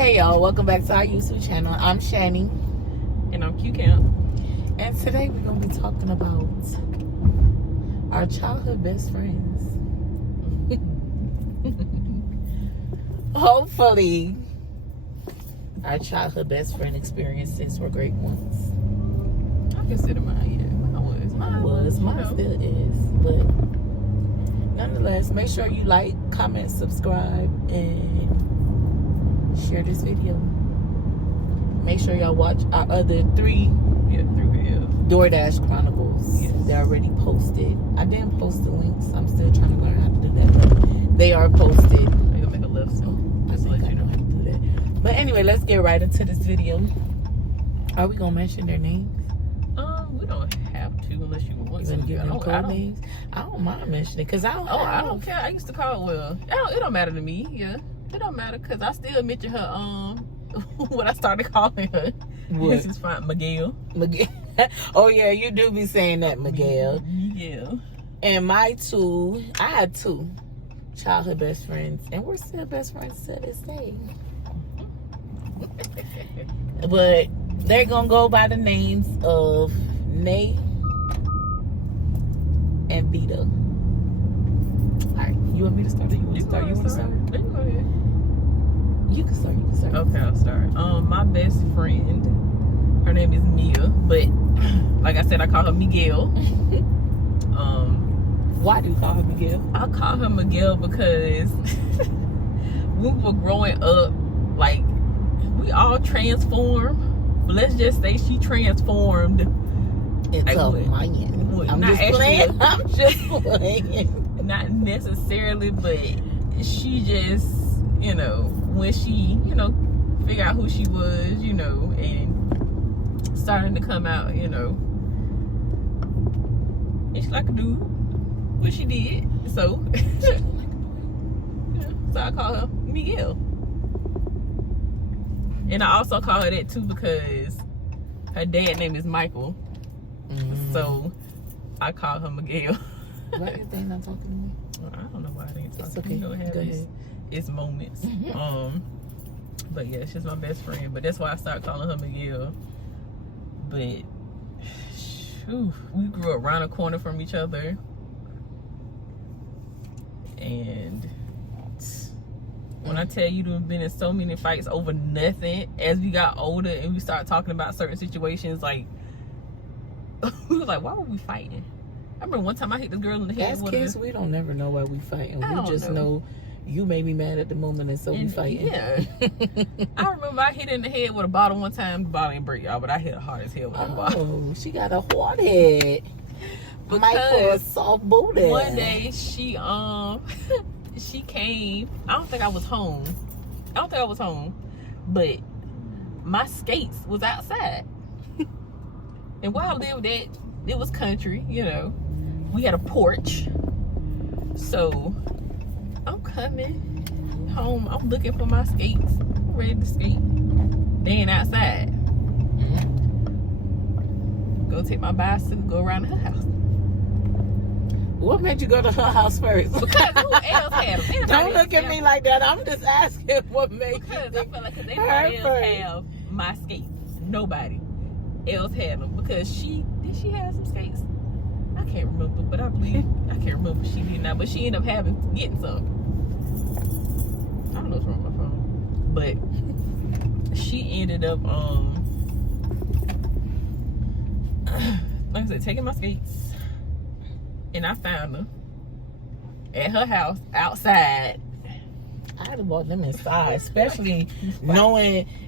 Hey y'all, welcome back to our YouTube channel. I'm Shani. And I'm Q-Camp. And today we're going to be talking about our childhood best friends. Hopefully, our childhood best friend experiences were great ones. I consider mine, yeah. Mine still is. But nonetheless, make sure you like, comment, subscribe, and share this video. Make sure y'all watch our other three videos. DoorDash Chronicles. Yes. They're already posted. I didn't post the links. I'm still trying to learn how to do that. But they are posted. I'm gonna make a left, so just to let you know how to do that. But anyway, let's get right into this video. Are we gonna mention their names? We don't have to unless you want to. You gonna give them code names? I don't mind mentioning because I don't care. I used to call it. It don't matter to me. Yeah, it don't matter because I still mention her. What I started calling her. What? This is fine, Miguel. Miguel. Oh yeah, you do be saying that, Miguel. Yeah. And I had two childhood best friends, and we're still best friends to this day. But they're gonna go by the names of Nay and Vita. Alright, you want me to start? Or you want to start? You want to start? Then you go ahead. You can start. Okay, I'll start. My best friend, her name is Mia, but like I said, I call her Miguel. Why do you call her Miguel? I call her Miguel because when we were growing up, like, we all transformed. But let's just say she transformed into a lion. I'm just playing. Not necessarily, but she just, when she, figure out who she was, and starting to come out, and she like a dude, what she did, so so I call her Miguel. And I also call her that too because her dad name is Michael, so I call her Miguel. Why are they not talking to me? Well, I don't know why they ain't talking. It's okay. Go ahead. It's moments. But yeah, she's my best friend. But that's why I started calling her Miguel. But we grew up around the corner from each other, and when I tell you, we've been in so many fights over nothing. As we got older and we started talking about certain situations, like we was like, why were we fighting? I remember one time I hit this girl in the head. As kids, we don't never know why we fighting. We just know you made me mad at the moment, and so we fighting. Yeah. I remember I hit her in the head with a bottle one time. The bottle ain't break, y'all, but I hit her hard as hell with a bottle. Oh, she got a hard head. Michael, a soft booty. One day she she came. I don't think I was home, but my skates was outside. And where I lived at, it was country, we had a porch. So I'm coming home, I'm looking for my skates, I'm ready to skate. They ain't outside. Go take my bicycle, go around her house. What made you go to her house first? Because who else had them? Don't look at me like that. I'm just asking what made you think I feel like anybody else have my skates. Nobody else had them because did she have some skates? I can't remember, but I can't remember if she did not, but she ended up getting some. I don't know what's wrong with my phone, but she ended up like I said, taking my skates, and I found her at her house outside. I'd have bought them inside, especially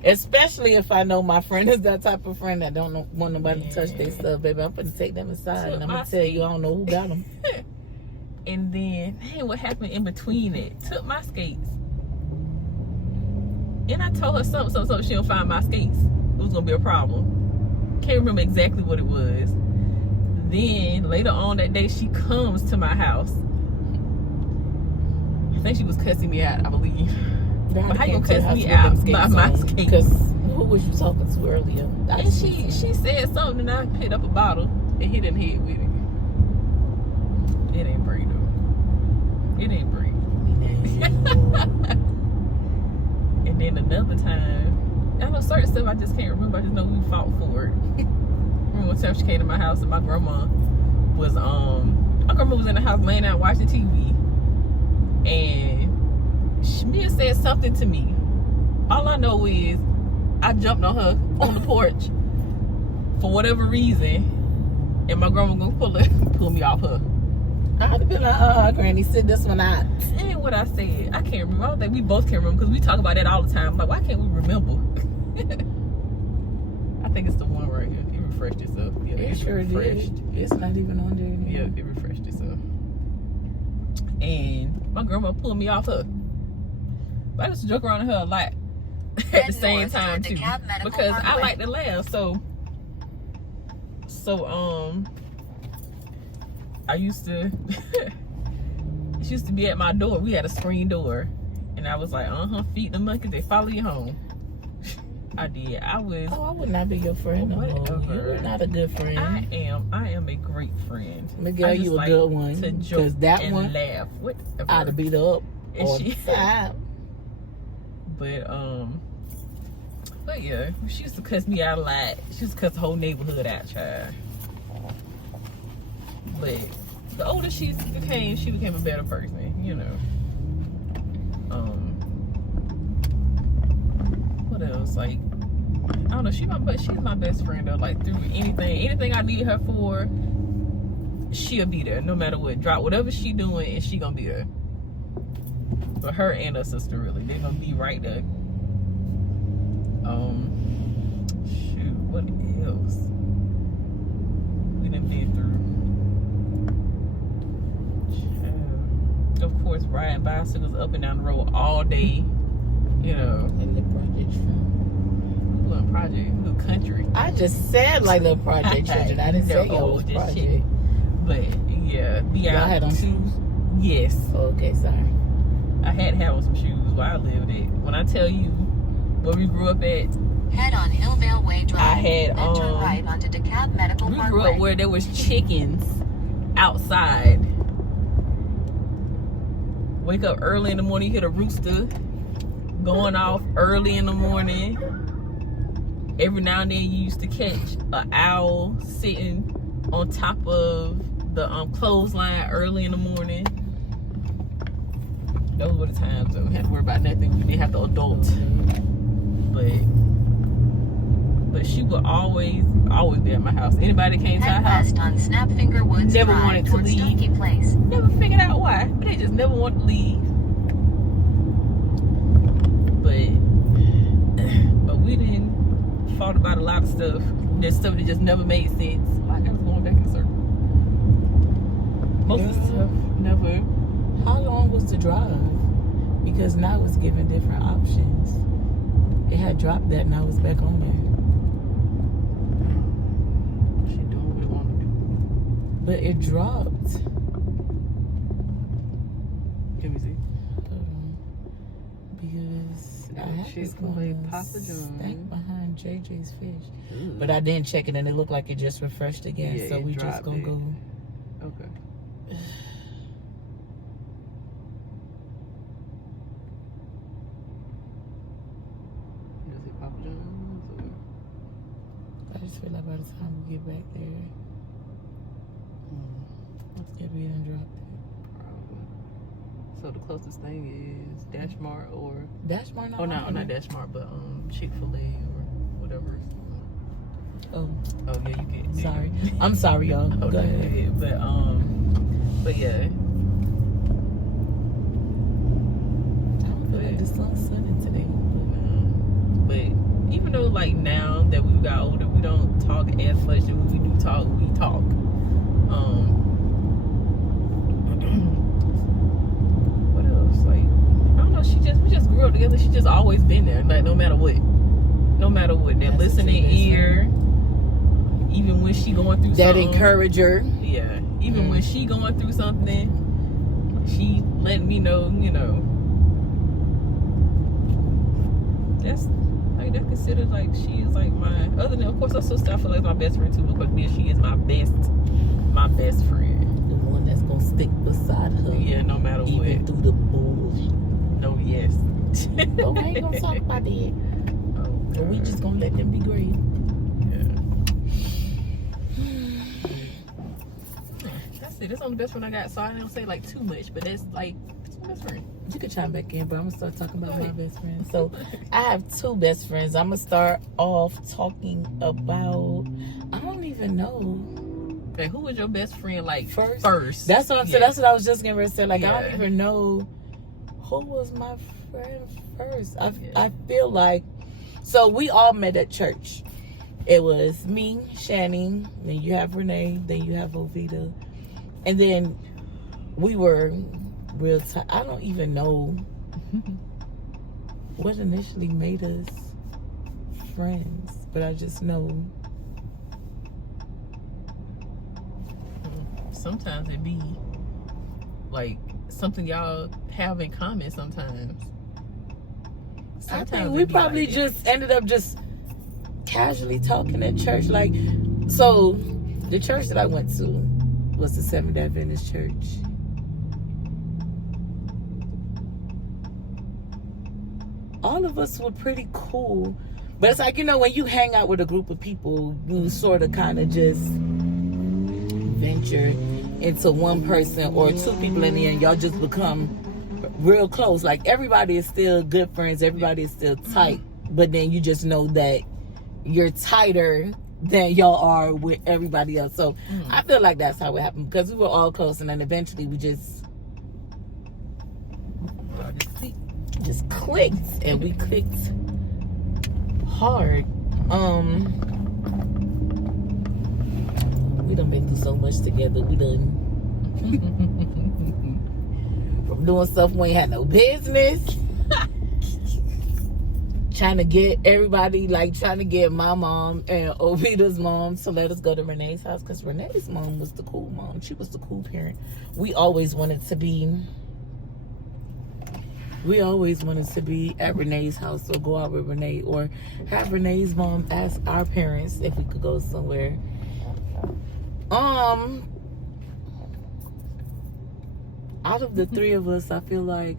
if I know my friend is that type of friend that don't want nobody to touch their stuff, baby. I'm gonna take them inside, and I'm gonna tell you I don't know who got them. And then, what happened in between it? Took my skates, and I told her something she don't find my skates. It was gonna be a problem. Can't remember exactly what it was. Then later on that day, she comes to my house. I think she was cussing me out, I believe. But how you gonna cuss me out by my skates? Because who was you talking to earlier? And she said something, and I picked up a bottle and hit her in the head with it. It ain't break though. It ain't break. And then another other time, I know certain stuff I just can't remember. I just know we fought for it. Remember one time she came to my house and my grandma was in the house laying out watching TV, and Mia said something to me. All I know is I jumped on her on the porch for whatever reason, and my grandma gonna pull me off her. I'd have been like, Granny, sit this one out. That ain't what I said. I can't remember. I don't think we both can remember because we talk about that all the time. Like, why can't we remember? I think it's the one right here. It refreshed itself. Yeah, It sure refreshed. did. It's not even on there anymore. Yeah, it refreshed itself. And my grandma pulled me off her. But I used to joke around her a lot at the same time too, because I like to laugh. So I used to. She used to be at my door. We had a screen door, and I was like, feed the monkeys. They follow you home. I did. I would not be your friend no more. You're not a good friend. I am a great friend. Miguel, you a good one. To joke that and one, laugh. Whatever. I'd have beat her up. But yeah, she used to cuss me out a lot. She used to cuss the whole neighborhood out, child. But the older she became a better person, you know. What else? Like, I don't know. She's my best friend though. Like, through anything I need her for, she'll be there no matter what. Drop whatever she doing, and she gonna be there. But her and her sister, really, they're gonna be right there. Shoot, what else we done been through? Of course, riding bicycles up and down the road all day. You know, like the project. Little project, little country. I just said like little project children. I didn't say no, it was project. Shit. But yeah, be out. Y'all had on shoes? Yes. Oh, okay, sorry. I had to have on some shoes while I lived it. When I tell you where we grew up at, head on Hillvale Way Drive. I had then turn right onto DeKalb Medical we Parkway. grew up where there was chickens outside. Wake up early in the morning, you hear a rooster going off early in the morning. Every now and then you used to catch an owl sitting on top of the clothesline early in the morning. Those were the times though. We had to worry about nothing. We didn't have to adult. But she would always be at my house. Anybody that came to our house west on Snapfinger Woods never Drive wanted to towards leave. Donkey Place. Never figured out why, but they just never wanted to leave. But we didn't fought about a lot of stuff. There's stuff that just never made sense. Like, I was going back in a circle. Most of the stuff never. How long was the drive? Because now it's giving different options. It had dropped that, now it's back on there. She doing what it want to do. But it dropped. Let me see. Because I had this Chick-fil-A one Papa John's. stacked behind JJ's Fish. Ooh. But I didn't check it and it looked like it just refreshed again. Yeah, so it we just dropped gonna it. go. Okay. Is it Papa John's or? I just feel like by the time we get back there, it'll be done dropped it. Probably. So the closest thing is Dash Mart or Dash Mart? not Dash Mart, but Chick-fil-A or whatever. Oh, yeah, you get. sorry. I'm sorry, y'all. Oh, Go ahead. But yeah. I don't feel like the sun's sunning today. But even though like now that we got older, we don't talk as much, and when we do talk, we talk. What else? Like, I don't know. We just grew up together. She just always been there. Like no matter what, that listening ear. Even when she going through That something, encourager. yeah. Even when she going through something, she letting me know. That's considered like she is like my. Other than of course her sister, I feel like my best friend too, because she is my best friend. The one that's gonna stick beside her. Yeah, no matter even what. through the bullshit. No, Yes. But we ain't gonna talk about that. But we just gonna let them be great. That's it. That's the only best friend I got. So I don't say like too much, but that's like it's my best friend. You can chime back in, but I'm gonna start talking about my best friend. So I have two best friends. I'm gonna start off talking about, I don't even know. Okay, who was your best friend like first? That's what I'm saying. That's what I was just getting ready to say. Like, Yeah. I don't even know who was my friend first. I feel like, so we all met at church. It was me, Shani, then you have Renee, then you have Ovita. And then we were real tight. I don't even know what initially made us friends, but I just know sometimes it be like something y'all have in common sometimes. I think we probably like just ended up just casually talking at church. Like, so the church that I went to was the Seventh-day Adventist church. All of us were pretty cool, but it's like, you know, when you hang out with a group of people, you sort of kind of just venture into one person or two people in the end. Y'all just become real close. Like, everybody is still good friends, everybody is still tight, but then you just know that you're tighter than y'all are with everybody else. So I feel like that's how it happened, because we were all close, and then eventually we just clicked, and we clicked hard. We done been through so much together. We done from doing stuff we ain't had no business, trying to get everybody, like trying to get my mom and Ovita's mom to let us go to Renee's house, because Renee's mom was the cool mom. She was the cool parent. We always wanted to be at Renee's house, or go out with Renee, or have Renee's mom ask our parents if we could go somewhere. Out of the three of us, I feel like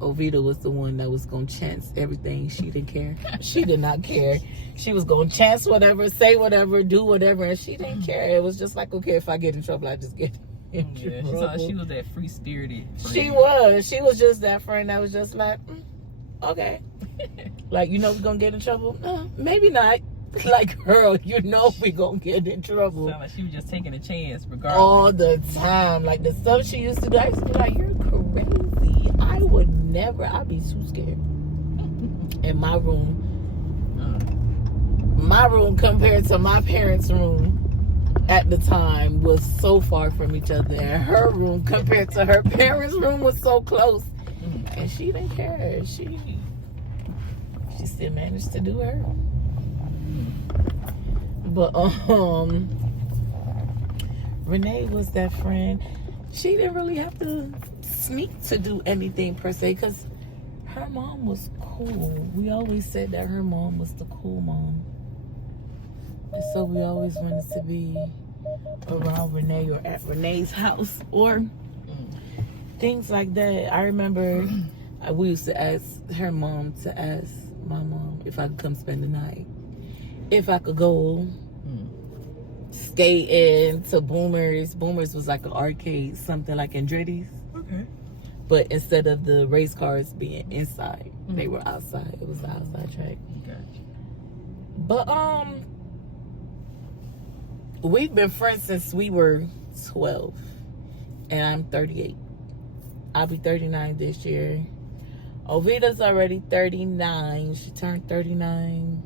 Ovita was the one that was gonna chance everything. She didn't care. She did not care. She was gonna chance whatever, say whatever, do whatever, and she didn't care. It was just like, okay, if I get in trouble, I just get in trouble. She was that free-spirited friend. She was just that friend that was just like, okay. Like, you know we're gonna get in trouble? Maybe not. Like, girl, you know we gonna get in trouble. Sound like she was just taking a chance regardless. All the time. Like, the stuff she used to do, I used to be like, you're crazy. I would never. I'd be too scared. In my room compared to my parents' room at the time was so far from each other, and her room compared to her parents' room was so close. And she didn't care. She still managed to do her. But Renee was that friend. She didn't really have to sneak to do anything per se, because her mom was cool. We always said that her mom was the cool mom, and so we always wanted to be around Renee or at Renee's house or things like that. I remember we used to ask her mom to ask my mom if I could come spend the night, if I could go skating to Boomers. Boomers was like an arcade, something like Andretti's. Okay. But instead of the race cars being inside, they were outside. It was the outside track. Gotcha. But we've been friends since we were 12, and I'm 38. I'll be 39 this year. Ovita's already 39. She turned 39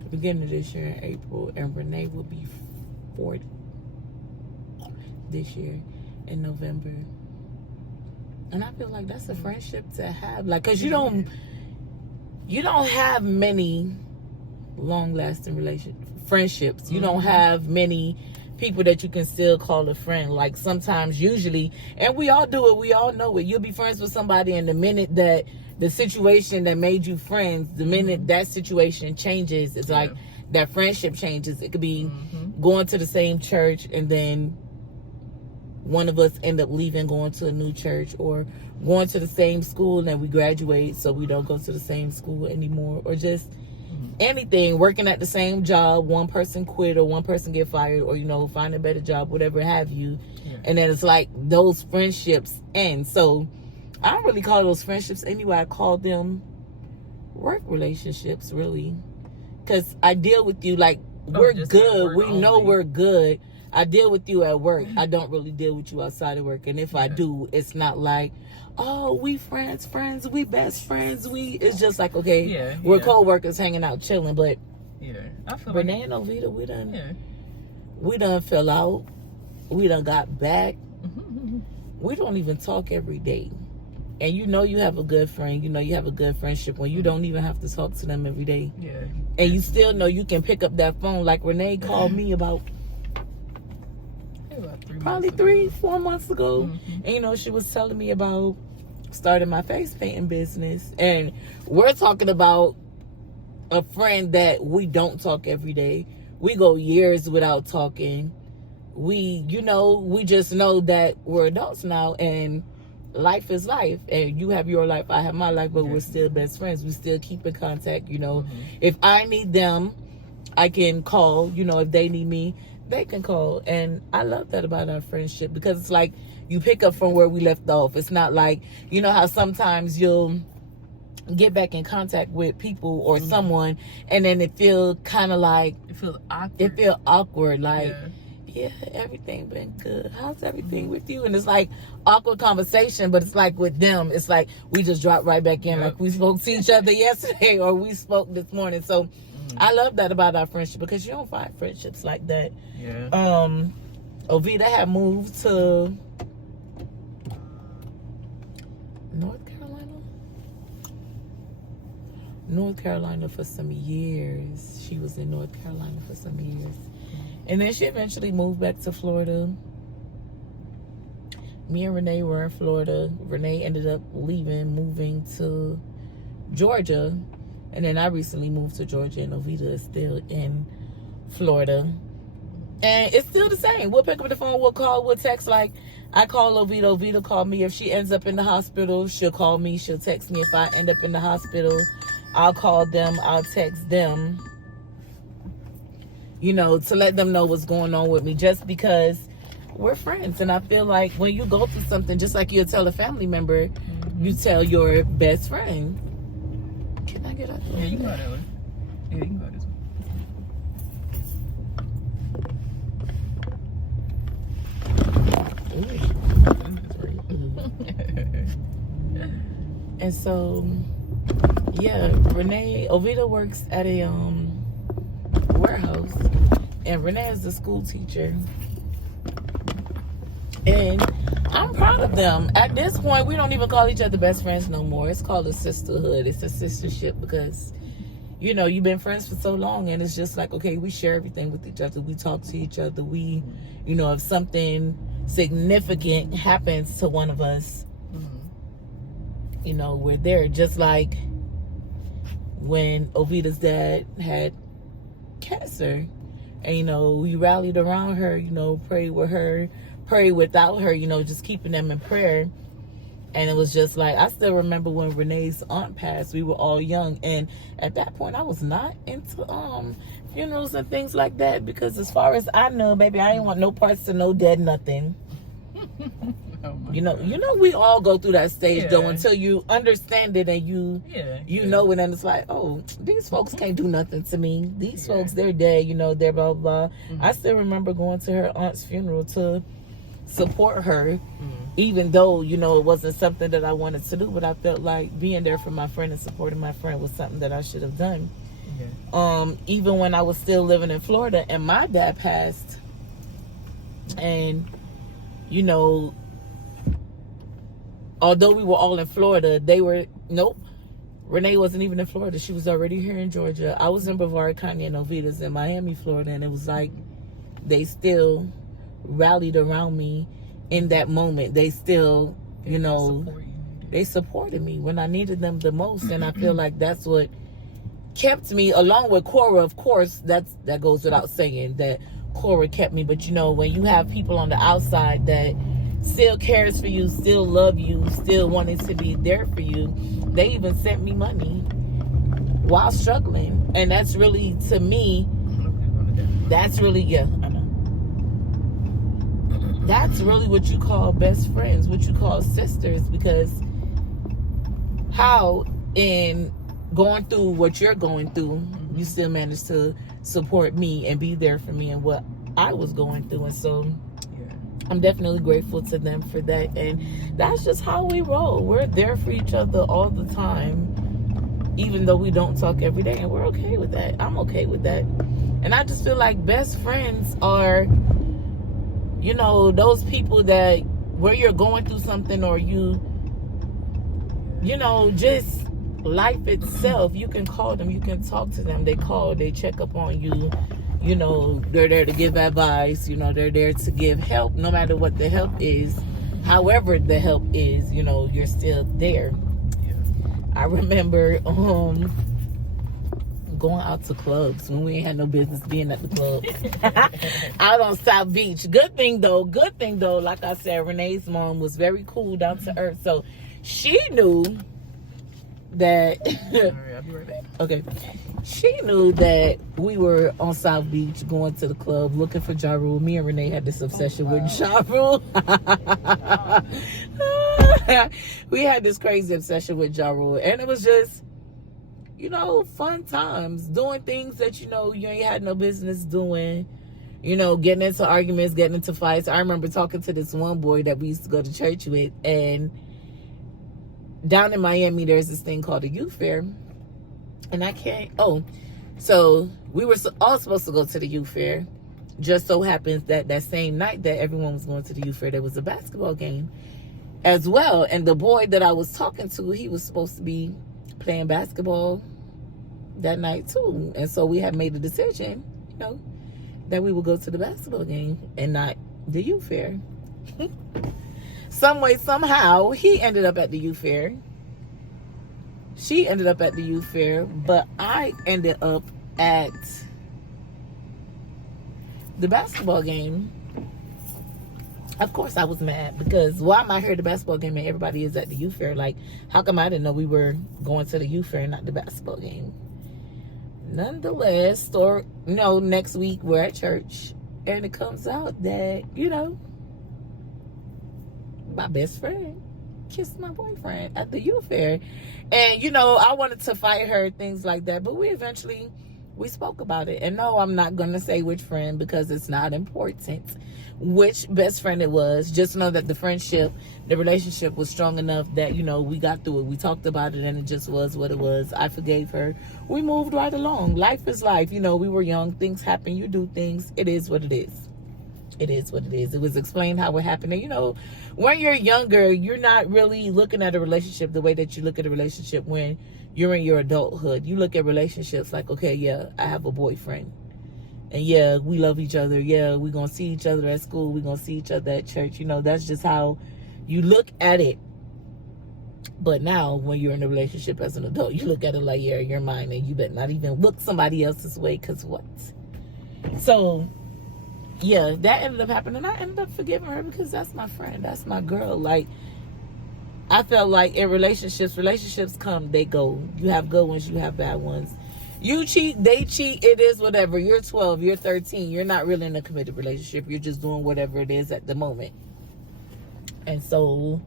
the beginning of this year in April, and Renee will be 40 this year in November. And I feel like that's a friendship to have, like, cause you don't have many long-lasting friendships. You don't have many people that you can still call a friend. Like, sometimes, usually, and we all do it, we all know it, you'll be friends with somebody, and the minute that the situation that made you friends, the minute that situation changes, it's like that friendship changes. It could be going to the same church, and then one of us end up leaving, going to a new church, or going to the same school and then we graduate, so we don't go to the same school anymore, or just anything, working at the same job, one person quit or one person get fired, or, you know, find a better job, whatever have you. Yeah. And then it's like those friendships end. So I don't really call those friendships anyway. I call them work relationships, really. Because I deal with you like we're good. We know we're good. I deal with you at work. I don't really deal with you outside of work. And if I do, it's not like, oh, we friends, we best friends. It's just like, okay, we're co-workers hanging out, chilling. But I feel Renee and Ovita, we done fell out. We done got back. We don't even talk every day. And you know you have a good friend. You know you have a good friendship when you don't even have to talk to them every day. Yeah. And you still know you can pick up that phone. Like Renee called me about probably 3-4 months ago. And, you know, she was telling me about starting my face painting business. And we're talking about a friend that we don't talk every day. We go years without talking. We just know that we're adults now and life is life. And you have your life, I have my life, but we're still best friends. We still keep in contact, you know. If I need them, I can call. You know, if they need me, they can call. And I love that about our friendship, because it's like you pick up from where we left off. It's not like, you know how sometimes you'll get back in contact with people or someone and then it feel kind of like it feels awkward. It feel awkward, like everything been good, how's everything with you? And it's like awkward conversation, but it's like with them, it's like we just drop right back in, like we spoke to each other yesterday or we spoke this morning. So I love that about our friendship, because you don't find friendships like that. Ovita had moved to North Carolina for some years. She was in North Carolina for some years. And then she eventually moved back to Florida. Me and Renee were in Florida. Renee ended up moving to Georgia. And then I recently moved to Georgia, and Ovita is still in Florida. And it's still the same. We'll pick up the phone, we'll call, we'll text. Like, I call Ovita, Ovita call me. If she ends up in the hospital, she'll call me, she'll text me. If I end up in the hospital, I'll call them, I'll text them, you know, to let them know what's going on with me, just because we're friends. And I feel like when you go through something, just like you tell a family member, you tell your best friend. Can I get out there? Yeah, you can go that way. Yeah, you can go this way. And so, Ovita works at a warehouse, and Renee is the school teacher. And I'm proud of them. At this point, we don't even call each other best friends no more. It's called a sisterhood. It's a sistership, because, you know, you've been friends for so long, and it's just like, okay, we share everything with each other. We talk to each other. We, you know, if something significant happens to one of us, you know, we're there. Just like when Ovita's dad had cancer, and, you know, we rallied around her, you know, prayed with her, prayed without her, you know, just keeping them in prayer. And it was just like, I still remember when Renee's aunt passed, we were all young, and at that point I was not into funerals and things like that, because as far as I know, baby, I didn't want no parts to no dead nothing. You know, we all go through that stage though, until you understand it and you know it, and it's like, oh, these folks can't do nothing to me. These folks, they're dead, you know, they're blah, blah, blah. I still remember going to her aunt's funeral to support her, even though, you know, it wasn't something that I wanted to do, but I felt like being there for my friend and supporting my friend was something that I should have done. Even when I was still living in Florida and my dad passed, and, you know, although we were all in Florida, Renee wasn't even in Florida. She was already here in Georgia. I was in Brevard County, and Ovita's in Miami, Florida, and it was like they still rallied around me in that moment. They still, you know, they supported me when I needed them the most. And I feel like that's what kept me, along with Cora, of course. That goes without saying that Cora kept me. But, you know, when you have people on the outside that still cares for you, still love you, still wanting to be there for you. They even sent me money while struggling. And that's really, to me, that's really, yeah, I know. That's really what you call best friends, what you call sisters, because how in going through what you're going through, you still managed to support me and be there for me and what I was going through. And so I'm definitely grateful to them for that. And that's just how we roll. We're there for each other all the time, even though we don't talk every day, and we're okay with that. I'm okay with that. And I just feel like best friends are, you know, those people that where you're going through something, or you know, just life itself, you can call them, you can talk to them. They call, they check up on you. You know, they're there to give advice. You know, they're there to give help, no matter what the help is. However the help is, you know, you're still there. Yeah. I remember going out to clubs when we ain't had no business being at the club. Out on South Beach. Good thing though, like I said, Renee's mom was very cool, down to earth. So she knew that Alright, I'll be right back. okay. She knew that we were on South Beach going to the club looking for Ja Rule. Me and Renee had this obsession with Ja Rule. We had this crazy obsession with Ja Rule. And it was just, you know, fun times. Doing things that, you know, you ain't had no business doing. You know, getting into arguments, getting into fights. I remember talking to this one boy that we used to go to church with. And down in Miami, there's this thing called a youth fair. And I can't, so we were all supposed to go to the youth fair. Just so happens that that same night that everyone was going to the youth fair, there was a basketball game as well. And the boy that I was talking to, he was supposed to be playing basketball that night too. And so we had made the decision, you know, that we would go to the basketball game and not the youth fair. Some way, somehow, he ended up at the youth fair. She ended up at the youth fair, but I ended up at the basketball game. Of course, I was mad because why am I here at the basketball game and everybody is at the youth fair? Like, how come I didn't know we were going to the youth fair and not the basketball game? Nonetheless, next week we're at church and it comes out that, you know, my best friend kissed my boyfriend at the youth fair. And, you know, I wanted to fight her, things like that. But we spoke about it. And no, I'm not going to say which friend because it's not important which best friend it was. Just know that the relationship was strong enough that, you know, we got through it. We talked about it and it just was what it was. I forgave her. We moved right along. Life is life. You know, we were young. Things happen. You do things. It is what it is. It is what it is. It was explained how it happened. And, you know, when you're younger, you're not really looking at a relationship the way that you look at a relationship when you're in your adulthood. You look at relationships like, okay, yeah, I have a boyfriend. And yeah, we love each other. Yeah, we're going to see each other at school. We're going to see each other at church. You know, that's just how you look at it. But now, when you're in a relationship as an adult, you look at it like, yeah, you're mine. And you better not even look somebody else's way, because what? So yeah, that ended up happening. And I ended up forgiving her because that's my friend. That's my girl. Like, I felt like in relationships come, they go. You have good ones, you have bad ones. You cheat, they cheat, it is whatever. You're 12, you're 13. You're not really in a committed relationship. You're just doing whatever it is at the moment. And so,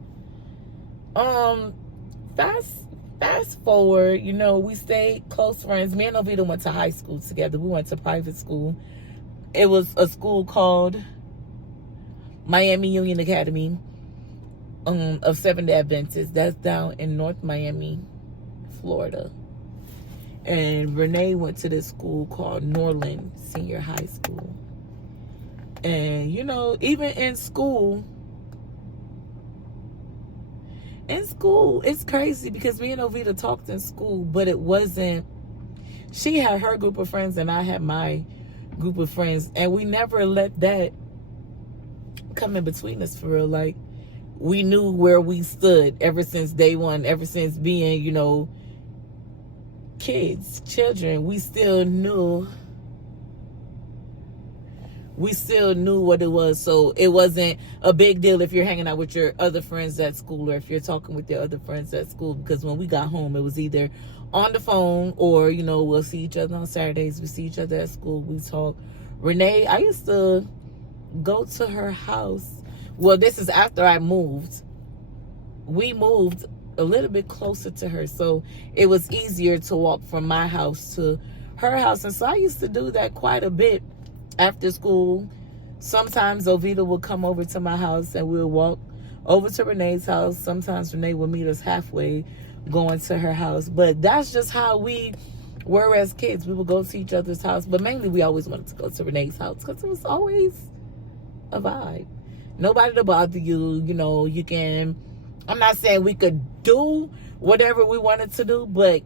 fast forward, you know, we stayed close friends. Me and Ovita went to high school together. We went to private school. It was a school called Miami Union Academy of Seventh-day Adventists. That's down in North Miami, Florida. And Renee went to this school called Norland Senior High School. And, you know, even in school, it's crazy because me and Ovita talked in school, but it wasn't, she had her group of friends and I had my group of friends, and we never let that come in between us for real. Like, we knew where we stood ever since day one, ever since being, you know, children. We still knew we still knew what it was. So it wasn't a big deal if you're hanging out with your other friends at school or if you're talking with your other friends at school. Because when we got home, it was either on the phone or, you know, we'll see each other on Saturdays. We see each other at school. We talk. Renee, I used to go to her house. Well, this is after I moved. We moved a little bit closer to her. So it was easier to walk from my house to her house. And so I used to do that quite a bit after school. Sometimes Ovita would come over to my house and we'll walk over to Renee's house. Sometimes Renee would meet us halfway going to her house. But that's just how we were as kids. We would go to each other's house. But mainly we always wanted to go to Renee's house because it was always a vibe. Nobody to bother you. You know, you can... I'm not saying we could do whatever we wanted to do, but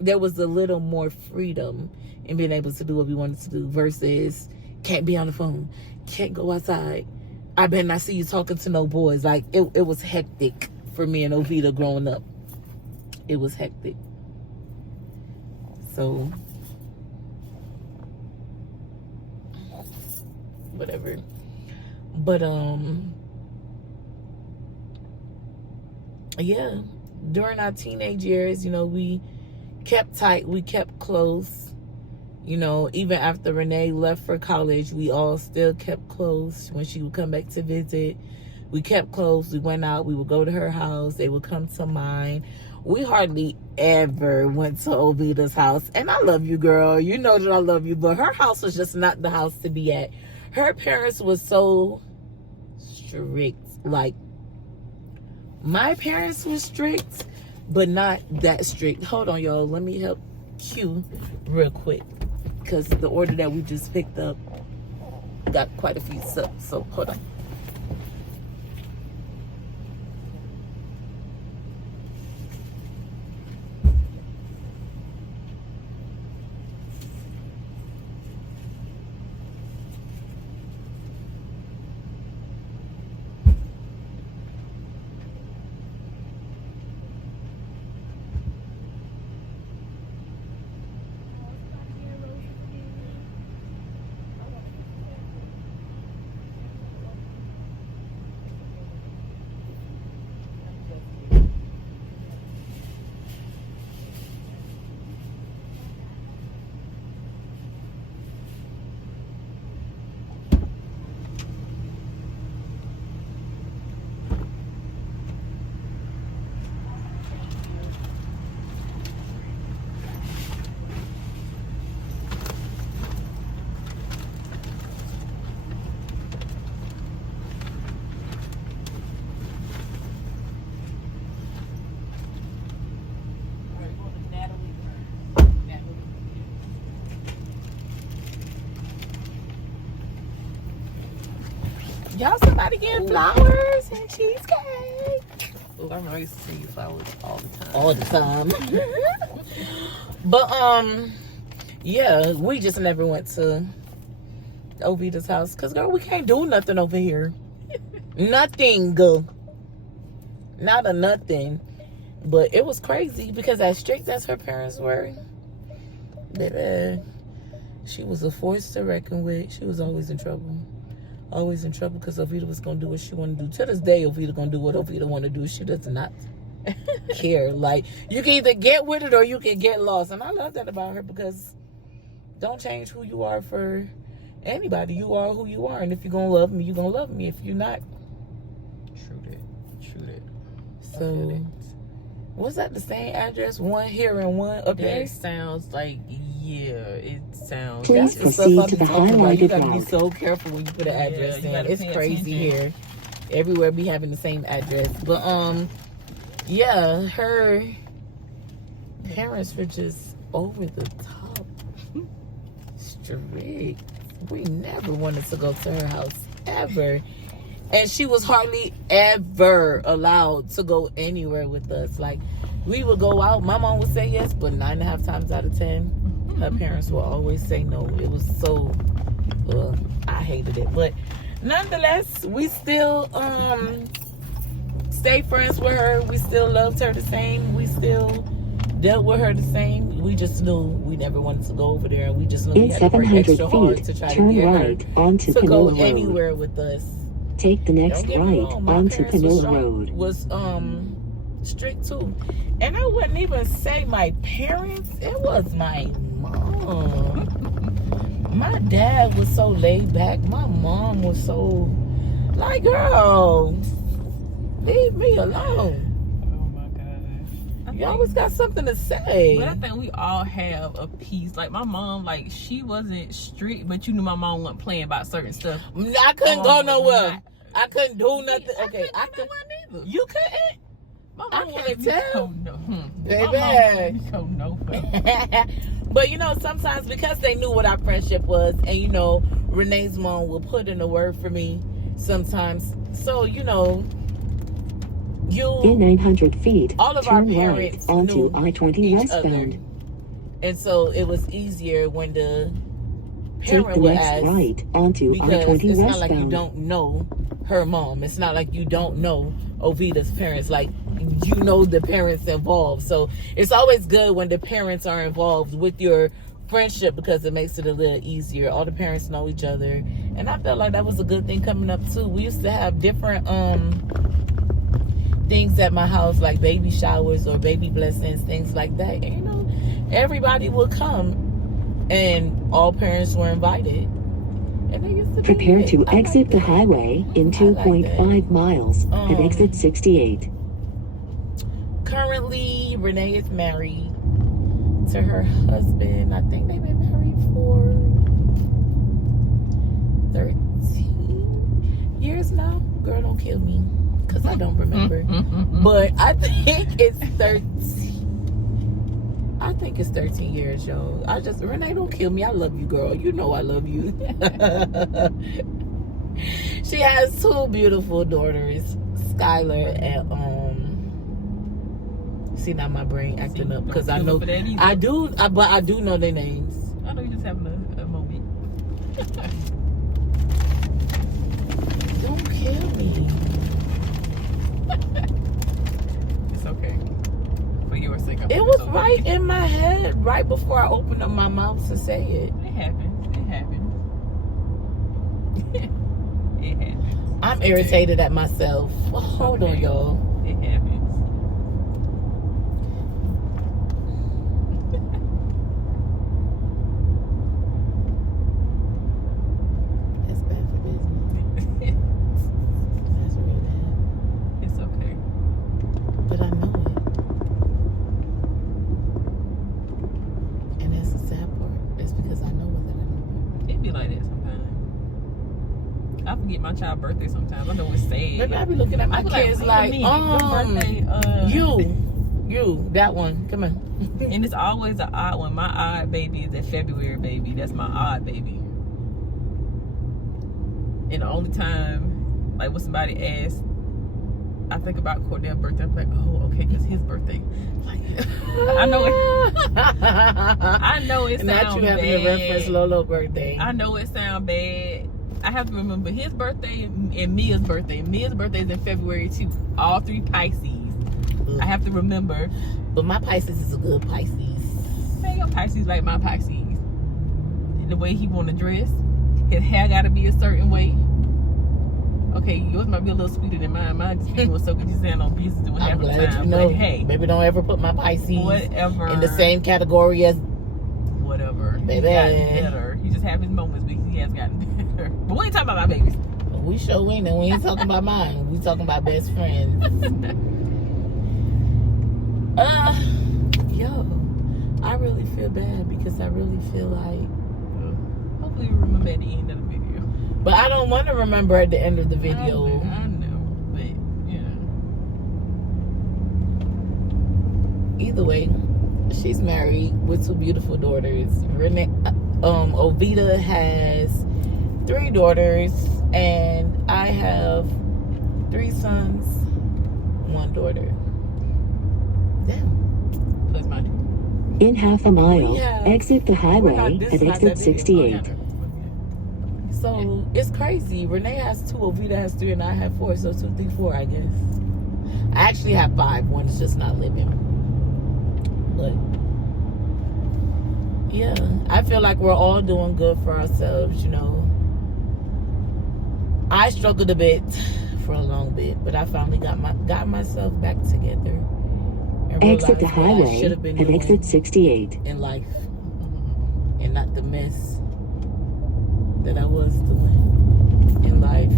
there was a little more freedom in being able to do what we wanted to do versus can't be on the phone, can't go outside. I better not see you talking to no boys. Like, it was hectic for me and Ovita growing up. It was hectic. So, whatever. But, yeah, during our teenage years, you know, we kept tight, we kept close. You know, even after Renee left for college, we all still kept close. When she would come back to visit, we kept close. We went out, we would go to her house, they would come to mine. We hardly ever went to Ovita's house. And I love you, girl. You know that I love you, but her house was just not the house to be at. Her parents were so strict. Like, my parents were strict, but not that strict. Hold on, y'all. Let me help Q real quick. Because the order that we just picked up got quite a few subs. So, hold on. Y'all, somebody getting flowers and cheesecake. Oh, I'm nice to see flowers all the time. All the time. But, yeah, we just never went to Ovita's house. Because, girl, we can't do nothing over here. Nothing. Not a nothing. But it was crazy because as strict as her parents were, baby, she was a force to reckon with. She was always in trouble. Always in trouble because Ovita was going to do what she wanted to do. To this day, Ovita going to do what Ovita want to do. She does not care. Like, you can either get with it or you can get lost. And I love that about her because don't change who you are for anybody. You are who you are. And if you're going to love me, you're going to love me. If you're not. True that. So, was that the same address? One here and one up there? That sounds like, yeah, it sounds. Please That's the stuff proceed I to be the talking about. You highlighted gotta be route. so careful when you put an address you in. gotta It's pay crazy attention. here. Everywhere be having the same address. But yeah, her parents were just over the top. Strict. We never wanted to go to her house ever. And she was hardly ever allowed to go anywhere with us. Like, we would go out. My mom would say yes, but 9.5 times out of 10, her parents would always say no. It was so, I hated it. But nonetheless, we still stayed friends with her. We still loved her the same. We still dealt with her the same. We just knew we never wanted to go over there, and we just knew we In had to work 700 extra hard feet, to try to turn get right her onto to go Panola Road. anywhere with us. Take the next Don't get me right wrong, my onto parents was Panola Road. was strict too, and I wouldn't even say my parents. It was my mom. My dad was so laid back. My mom was so like, girl, leave me alone. Oh my God. You always got something to say. But I think we all have a piece. Like my mom, like she wasn't strict, but you knew my mom wasn't playing about certain stuff. I couldn't go nowhere. Not. I couldn't do nothing. Okay, I couldn't go nowhere neither. You couldn't? My I mom can't wanted me tell. to go no. Baby. My mom wanted me to go nowhere. But you know, sometimes because they knew what our friendship was, and you know, Renee's mom will put in a word for me sometimes. So, you know, In 900 feet, all of our turn right parents onto knew I-20 each westbound. other. And so it was easier when the Take parent the would next ask, right onto because I-20 it's westbound. not like you don't know her mom. It's not like you don't know Ovita's parents. Like, you know the parents involved. So it's always good when the parents are involved with your friendship, because it makes it a little easier. All the parents know each other, and I felt like that was a good thing coming up too. We used to have different things at my house, like baby showers or baby blessings, things like that. And you know, everybody would come, and all parents were invited. And they used to be Prepare lit. to I like exit the that. highway in I like 2.5 miles at exit 68. Currently, Renee is married to her husband. I think they've been married for 13 years now. Girl, don't kill me, because I don't remember. But I think it's 13. I think it's 13 years, y'all. Renee, don't kill me. I love you, girl. You know I love you. She has 2 beautiful daughters, Skylar and see, now my brain acting up, because I know but I do know their names. I know you just having a moment. Don't kill me. It's okay. For your sake. It was right in my head right before I opened up my mouth to say it. It happens. It happens. It happens. I'm irritated at myself. Well, hold on, y'all. It happens. That's bad for business. That's real bad. It's okay. But I know it. And that's the sad part. It's because I know it that I know It be like that sometimes. I forget my child's birthday sometimes. I know it's sad. it. Maybe I be looking at my I be kids wait a like, minute, your birthday, you, that one. Come on. and it's always an odd one. My odd baby is a February baby. That's my odd baby. And the only time, like, when somebody asks, I think about Cordell's birthday, I'm like, oh, okay, because his birthday. Like, I know it. I know it And sounds that you having bad. to reference Lolo's birthday. I know it sounds bad. I have to remember his birthday and Mia's birthday. Mia's birthday is in February too. All 3 Pisces. I have to remember. But my Pisces is a good Pisces. Man, your Pisces like my Pisces. The way he want to dress, his hair got to be a certain way. Okay, yours might be a little sweeter than mine. Mine just was so good. You saying on business doing half I'm the glad time. you know. But hey, Maybe don't ever put my Pisces whatever in the same category as whatever. Baby. He's gotten better. He just have his moments, but he has gotten better. But we ain't talking about my babies. we sure ain't. And we ain't talking about mine. We talking about best friends. Yo, I really feel bad because I really feel like. Hopefully you remember at the end of the video. But I don't want to remember at the end of the video. I know, but yeah. Either way, she's married with 2 beautiful daughters. Renee, Ovita has 3 daughters, and I have 3 sons, 1 daughter. Damn. Plus my two. In half a mile, Yeah. exit the We're highway not- this at is not exit that video. 68. So it's crazy. Renee has 2, Ovita has 3, and I have 4. So 2, 3, 4, I guess. I actually have 5. One is just not living. But yeah, I feel like we're all doing good for ourselves, you know. I struggled a bit for a long bit, but I finally got myself back together and Exit the realized what I highway should have been at doing exit 68. in life, and not the mess that I was doing in life.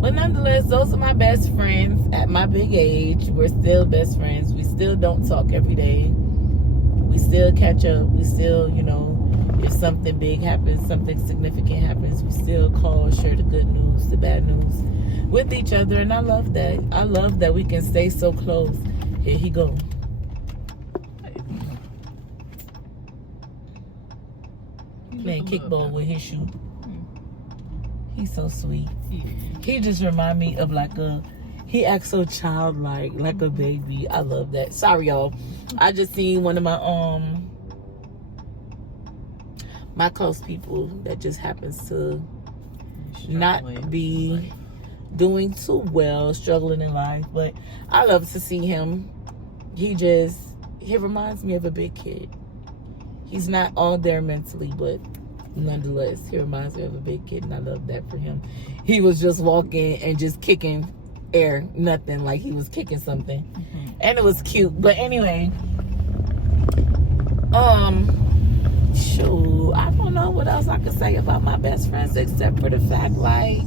But nonetheless, those are my best friends at my big age. We're still best friends. We still don't talk every day. We still catch up. We still, you know, if something big happens, something significant happens, we still call, share the good news, the bad news with each other. And I love that. I love that we can stay so close. Here he go. Playing kickball with his shoe. He's so sweet. He just remind me of he acts so childlike, like a baby. I love that. Sorry, y'all. I just seen one of my close people that just happens to not be doing too well, struggling in life. But I love to see him. He reminds me of a big kid. He's not all there mentally, but nonetheless, he reminds me of a big kid, and I love that for him. He was just walking and just kicking air, nothing, like he was kicking something. And it was cute. But anyway, shoot, I don't know what else I could say about my best friends except for the fact, like,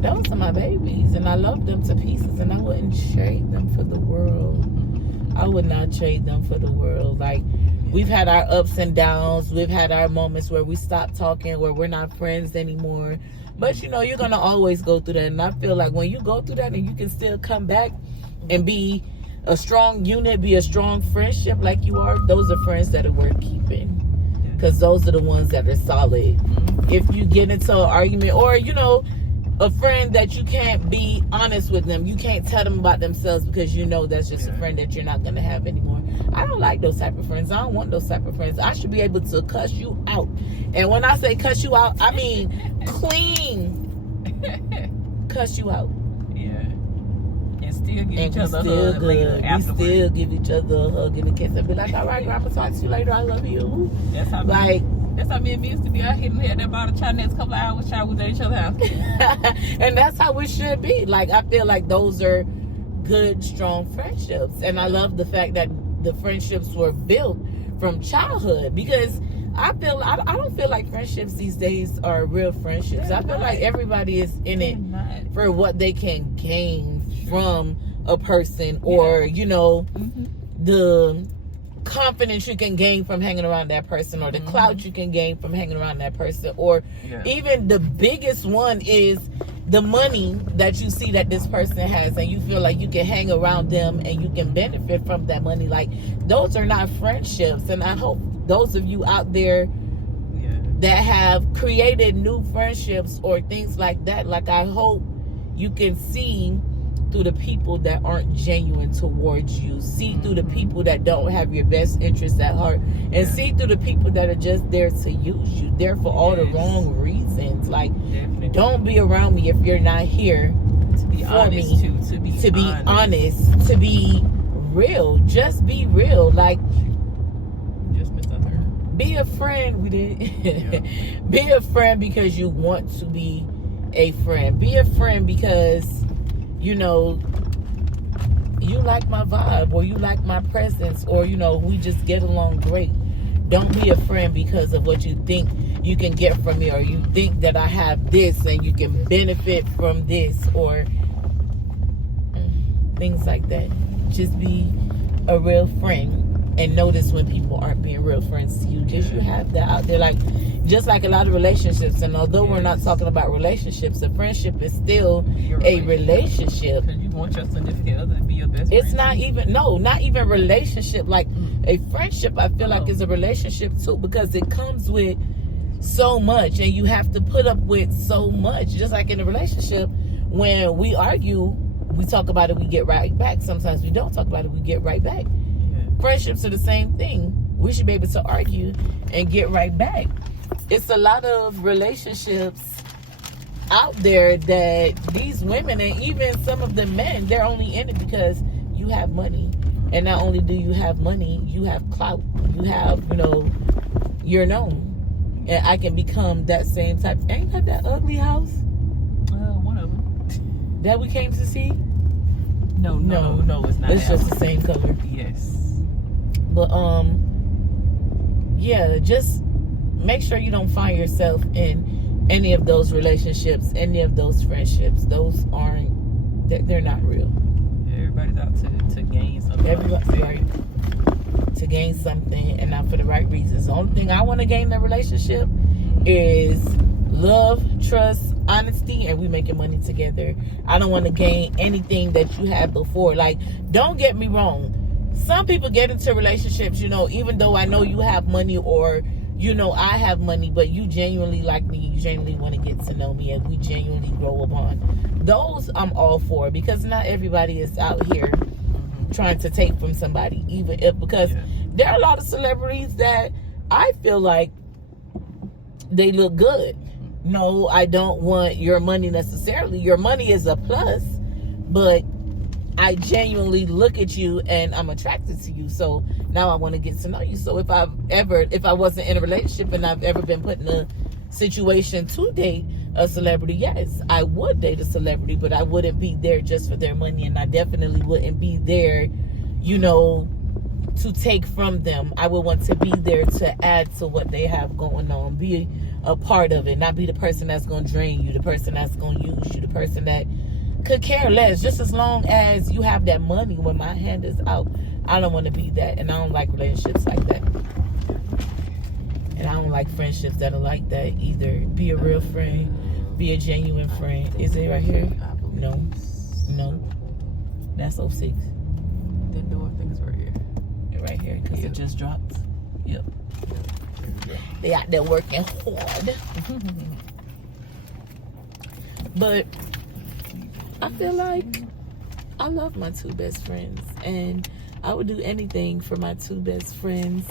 those are my babies, and I love them to pieces, and I wouldn't trade them for the world. I would not trade them for the world. Like, we've had our ups and downs. We've had our moments where we stopped talking, where we're not friends anymore. But, you know, you're going to always go through that. And I feel like when you go through that and you can still come back and be a strong unit, be a strong friendship like you are, those are friends that are worth keeping. Because those are the ones that are solid. If you get into an argument, or, you know, a friend that you can't be honest with them, you can't tell them about themselves because you know that's just a friend that you're not going to have anymore. I don't like those type of friends. I don't want those type of friends. I should be able to cuss you out. And when I say cuss you out, I mean clean cuss you out. Yeah. And still give each other a hug later afterwards. We still give each other a hug and a kiss and be like, all right, Grandma, talk to you later. I love you. That's how that's how me and me used to be out here at that bottle chat next couple of hours, chat with each other house. And that's how it should be. Like, I feel like those are good, strong friendships. And I love the fact that the friendships were built from childhood, because I don't feel like friendships these days are real friendships. I feel like everybody is in it for what they can gain from a person, or, you know, the confidence you can gain from hanging around that person, or the clout you can gain from hanging around that person, or even the biggest one is the money that you see that this person has, and you feel like you can hang around them and you can benefit from that money. Like, those are not friendships. And I hope those of you out there that have created new friendships or things like that, like, I hope you can see through the people that aren't genuine towards you, see through the people that don't have your best interests at heart, and see through the people that are just there to use you, there for all the wrong reasons. Like, don't be around me if you're not here to be honest, to be honest, to be real. Just be real. Like, just misunderstood. Be a friend. We did. Be a friend because you want to be a friend. Be a friend because, you know, you like my vibe, or you like my presence, or, you know, we just get along great. Don't be a friend because of what you think you can get from me, or you think that I have this and you can benefit from this, or things like that. Just be a real friend, and notice when people aren't being real friends to you. Just, you have that out there. Like, just like a lot of relationships, and although we're not talking about relationships, a friendship is still a relationship. Because you want your significant other to be your best friend. It's not even relationship. Like, a friendship, I feel like, is a relationship too, because it comes with so much, and you have to put up with so much. Just like in a relationship, when we argue, we talk about it, we get right back. Sometimes we don't talk about it, we get right back. Friendships are the same thing. We should be able to argue and get right back. It's a lot of relationships out there that these women, and even some of the men, they're only in it because you have money And not only do you have money, you have clout. You have, you're known. And I can become that same type. Ain't got that ugly house One of them. that we came to see? No, it's not. It's just the same color. Yes. But yeah, just make sure you don't find yourself in any of those relationships, any of those friendships. Those they're not real. Everybody's out to gain something. Everybody, right? To gain something, and not for the right reasons. The only thing I want to gain in a relationship is love, trust, honesty, and we making money together. I don't want to gain anything that you had before. Like, don't get me wrong. Some people get into relationships, even though I know you have money, or I have money, but you genuinely like me, you genuinely want to get to know me, and we genuinely grow upon. Those I'm all for, because not everybody is out here trying to take from somebody, because there are a lot of celebrities that I feel like they look good. No, I don't want your money necessarily. Your money is a plus, but I genuinely look at you and I'm attracted to you. So now I want to get to know you. So if I wasn't in a relationship and I've ever been put in a situation to date a celebrity, yes, I would date a celebrity, but I wouldn't be there just for their money, and I definitely wouldn't be there, to take from them. I would want to be there to add to what they have going on, be a part of it, not be the person that's going to drain you, the person that's going to use you, the person that could care less. Just as long as you have that money when my hand is out, I don't want to be that, and I don't like relationships like that. And I don't like friendships that are like that either. Be a real friend. Be a genuine friend. Is it right here? No. That's 06. The door thing's right here. Right here, because it just dropped. Yep. They out there working hard. But I feel like I love my two best friends, and I would do anything for my two best friends.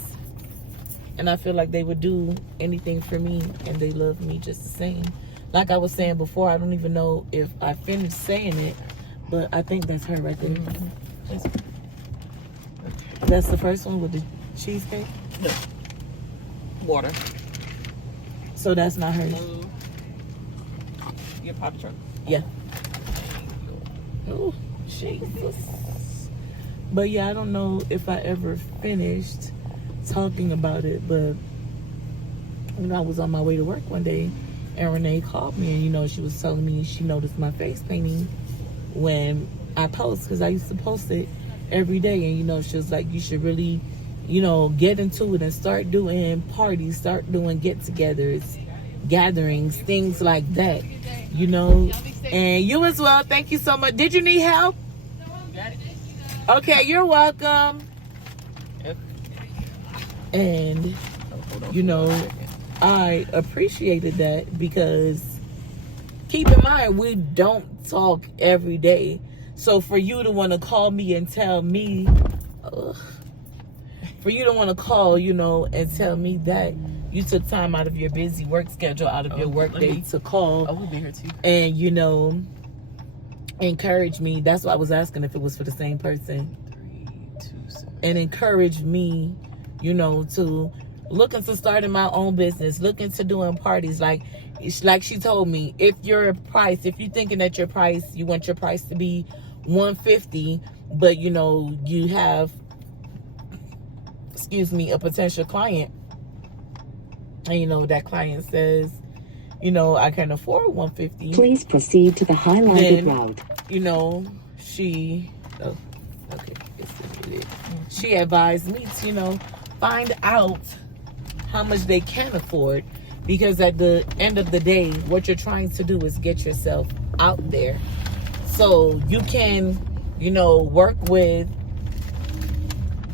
And I feel like they would do anything for me, and they love me just the same. Like I was saying before, I don't even know if I finished saying it, but I think that's her right there. That's the first one with the cheesecake? No. Water. So that's not hers? Your potty truck? Yeah. Oh, Jesus. But yeah, I don't know if I ever finished talking about it, but I was on my way to work one day, and Renee called me, and she was telling me she noticed my face painting when I post, because I used to post it every day, and she was like, you should really get into it and start doing parties, start doing get-togethers, gatherings, things like that, and you as well. Thank you so much. Did you need help? Okay, you're welcome. And I appreciated that, because keep in mind, we don't talk every day. So for you to want to call me and tell me, for you to want to call, and tell me that you took time out of your busy work schedule, out of your work day to call, we'll be here too. And encourage me. That's why I was asking if it was for the same person. 3, 2, 7. And encourage me, to look into starting my own business, look into doing parties. Like she told me, if you're thinking that you want your price to be $150, but you have, a potential client, and that client says, I can afford $150. Please proceed to the highlighted route. She advised me to, find out how much they can afford, because at the end of the day, what you're trying to do is get yourself out there, so you can, work with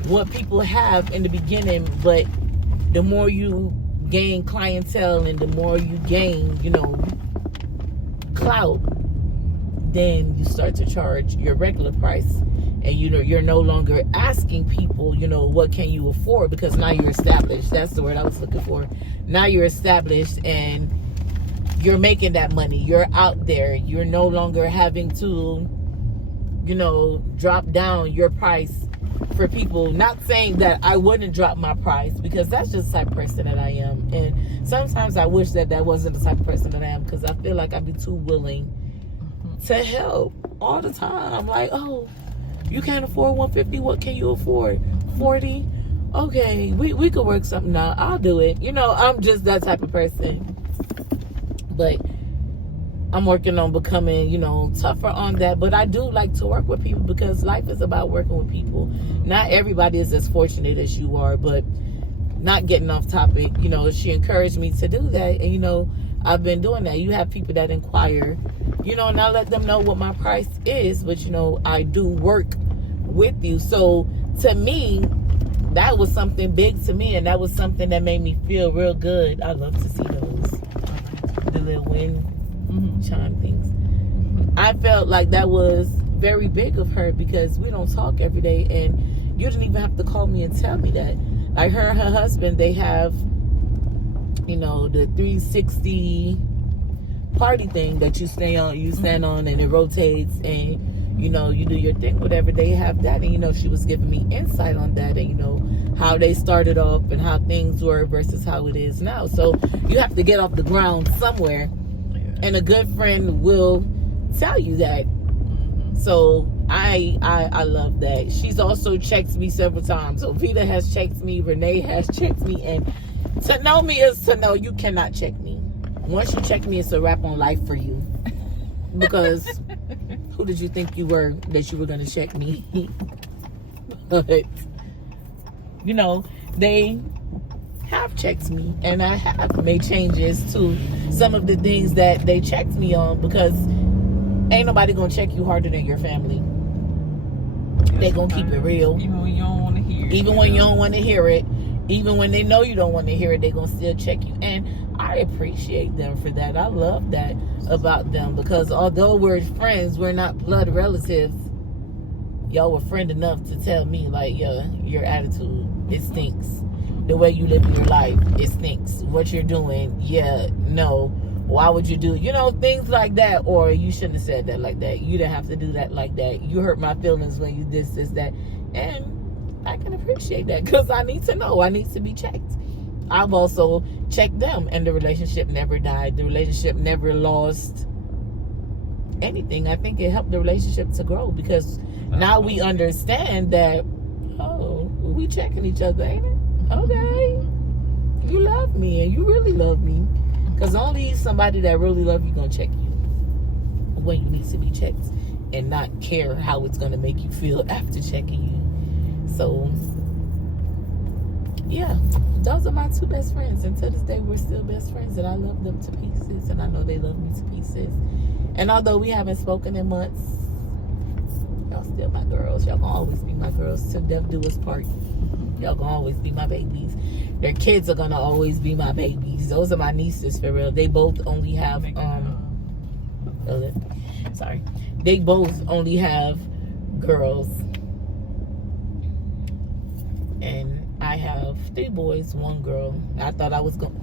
what people have in the beginning. But the more you gain clientele and the more you gain, clout, then you start to charge your regular price. And you're no longer asking people, what can you afford, because now you're established. That's the word I was looking for. Now you're established and you're making that money. You're out there. You're no longer having to, drop down your price work for people. Not saying that I wouldn't drop my price, because that's just the type of person that I am. And sometimes I wish that wasn't the type of person that I am, because I feel like I'd be too willing to help all the time. Like, oh, you can't afford $150. What can you afford? $40. Okay, we could work something out. I'll do it. I'm just that type of person. But I'm working on becoming, tougher on that. But I do like to work with people, because life is about working with people. Not everybody is as fortunate as you are, but not getting off topic. She encouraged me to do that. And, I've been doing that. You have people that inquire, and I let them know what my price is. But, I do work with you. So to me, that was something big to me. And that was something that made me feel real good. I love to see those. The little wind chime things. I felt like that was very big of her, because we don't talk every day, and you didn't even have to call me and tell me that. Like her and her husband, they have the 360 party thing that you stand on and it rotates, and you do your thing, whatever. They have that, and she was giving me insight on that, and how they started off and how things were versus how it is now. So you have to get off the ground somewhere. And a good friend will tell you that. So I love that. She's also checked me several times. So Vita has checked me. Renee has checked me. And to know me is to know you cannot check me. Once you check me, it's a wrap on life for you. Because who did you think you were that you were going to check me? But, they have checked me, and I have made changes to some of the things that they checked me on, because ain't nobody gonna check you harder than your family. They gonna keep it real. Even when you don't want to hear it. Even when you don't want to hear it. Even when they know you don't want to hear it, they gonna still check you. And I appreciate them for that. I love that about them, because although we're friends, we're not blood relatives. Y'all were friend enough to tell me, like, yeah, your attitude, it stinks. The way you live your life, it stinks. What you're doing, yeah, no. Why would you do, things like that? Or you shouldn't have said that like that. You didn't have to do that like that. You hurt my feelings when you did this, that. And I can appreciate that, because I need to know. I need to be checked. I've also checked them, and the relationship never died. The relationship never lost anything. I think it helped the relationship to grow, because now we understand that, oh, we checking each other, ain't it? Okay, you love me, and you really love me, because only somebody that really loves you gonna check you when you need to be checked, and not care how it's gonna make you feel after checking you. So yeah, those are my two best friends, and to this day we're still best friends, and I love them to pieces, and I know they love me to pieces. And although we haven't spoken in months, y'all still my girls. Y'all gonna always be my girls till death do us part. Y'all gonna always be my babies. Their kids are gonna always be my babies. Those are my nieces for real. They both only have They both only have girls. And I have 3 boys, 1 girl. I thought I was gonna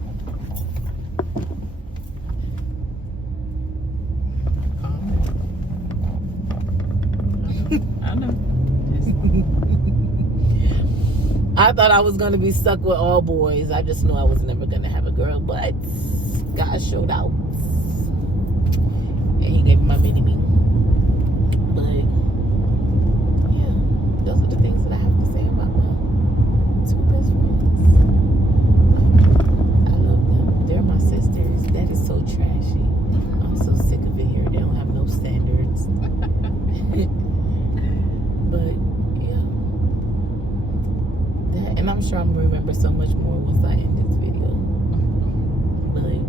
I know. I thought I was going to be stuck with all boys. I just knew I was never going to have a girl, but God showed out. And he gave me my mini-me. But, yeah, those are the things that I have to say about my 2 best friends. I love them. They're my sisters. That is so trashy. I'm so sick of it here. They don't have no standards. But, and I'm sure I'm going to remember so much more once I end this video. But,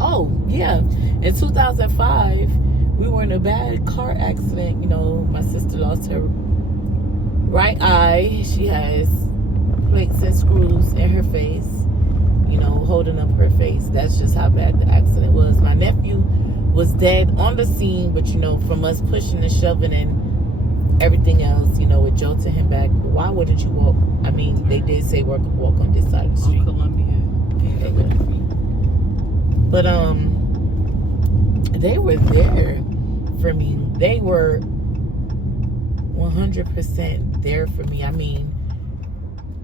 oh, yeah. In 2005, we were in a bad car accident. My sister lost her right eye. She has plates and screws in her face, holding up her face. That's just how bad the accident was. My nephew was dead on the scene, but, from us pushing and shoving and everything else, it jolted him back. Why wouldn't you walk? I mean, they did say walk on this side of the street. Columbia. But they were there for me. They were 100% there for me. I mean,